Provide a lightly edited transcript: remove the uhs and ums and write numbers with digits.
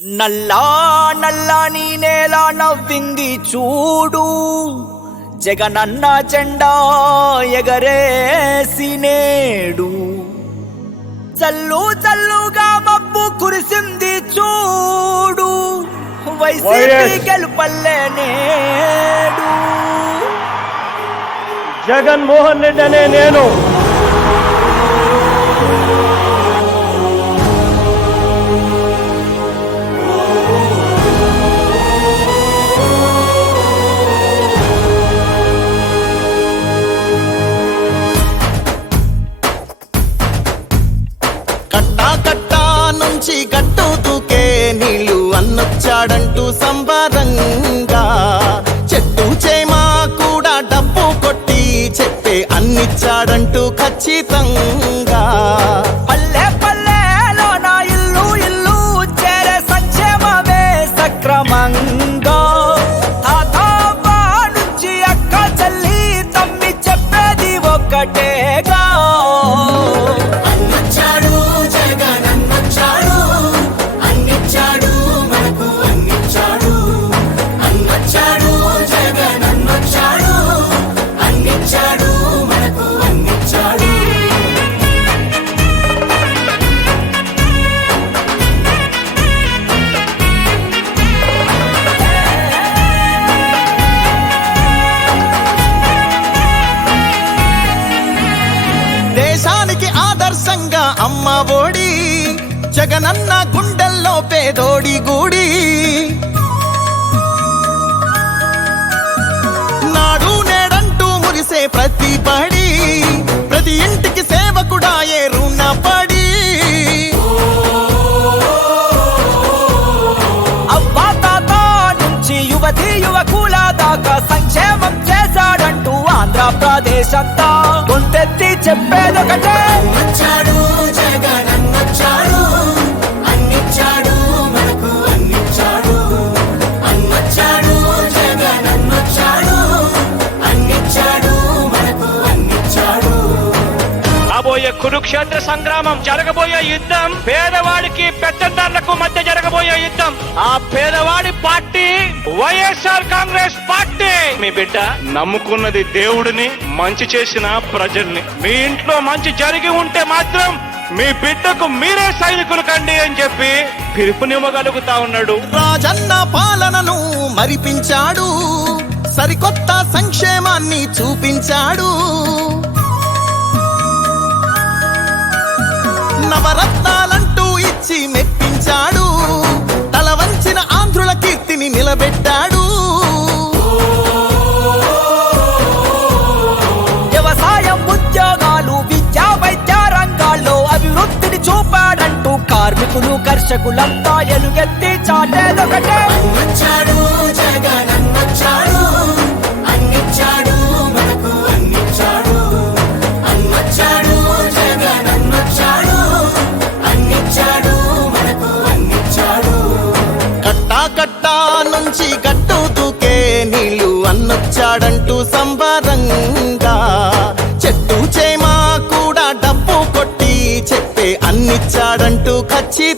నల్లా నల్లని నేల నవ్వింది చూడు, జగనన్న జెండా ఎగరేసి నేడు. చల్లు చల్లుగా మబ్బు కురిసింది చూడు, వైసీపీ గెలుపల్లే నేడు. జగన్మోహన్ రెడ్డి అనే నేను నుంచి గట్టు దూకే నీళ్లు అన్నొచ్చాడంటూ సంబరంగా, చెట్టు చేమా కూడా డబ్బు కొట్టి చెప్పే అన్నిచ్చాడంటూ ఖచ్చితంగా. పల్లె పల్లెలో నా ఇల్లు ఇల్లు చేరే సంక్షేమమే సక్రమంగా. తాతాబా నుంచి అక్క చెల్లి తమ్మి చెప్పేది ఒక్కటేగా, దేశానికి ఆదర్శంగా అమ్మ ఒడి, జగనన్న గుండెల్లో పేదోడి గూడి. నాడు నేడంటూ మురిసే ప్రతి పడి, ప్రతి ఇంటికి సేవకుడా ఏ రుణపడి. అవ్వా తాత నుంచి యువతి యువకుల దాకా సంక్షేమం చేశాడంటూ ఆంధ్రప్రదేశ్ అంతా గొంతెత్తి చెప్పేదొకటే. వచ్చాడు జగనన్నొచ్చాడు, అన్నిచ్చాడు మనకు అన్నిచ్చాడు. అన్నొచ్చాడు జగనన్నొచ్చాడు, అన్నిచ్చాడు మనకు అన్నిచ్చాడు. రాబోయే కురుక్షేత్ర సంగ్రామం, జరగబోయే యుద్ధం పేదవాడికి పెత్తందారులకు మధ్య జరగబోయే యుద్ధం. ఆ పేదవాడి పార్టీ వైఎస్ఆర్ కాంగ్రెస్ పార్టీ. మీ బిడ్డ నమ్ముకున్నది దేవుడిని, మంచి చేసిన ప్రజల్ని. మీ ఇంట్లో మంచి జరిగి ఉంటే మాత్రం మీ బిడ్డకు మీరే సైనికులు కండి అని చెప్పి పిలుపునివ్వగలుగుతా ఉన్నాడు. రాజన్న పాలనను మరిపించాడు, సరికొత్త సంక్షేమాన్ని చూపించాడు. నవరత్నాలంటూ ఇచ్చి మెప్పించాడు, తల వంచిన ఆంధ్రుల కీర్తిని నిలబెట్టాడు. వ్యవసాయం, ఉద్యోగాలు, విద్యా వైద్య రంగాల్లో అభివృద్ధిని చూపాడంటూ కార్మికులు కర్షకులంతా ఎలుగెత్తి చాటేదొకటే. అన్నొచ్చాడు జగనన్నొచ్చాడు, అన్నిచ్చాడు మనకు అన్నిచ్చాడు. అన్నొచ్చాడు జగనన్నొచ్చాడు, అన్నిచ్చాడు మనకు అన్నిచ్చాడు. కట్టా కట్టా నుంచి గట్టు దూకే నీళ్లు అన్నొచ్చాడంటూ సంబరంగా, చెట్టు చేమా కూడా డబ్బు కొట్టి చెప్పే అన్నిచ్చాడంటూ ఖచ్చితంగా.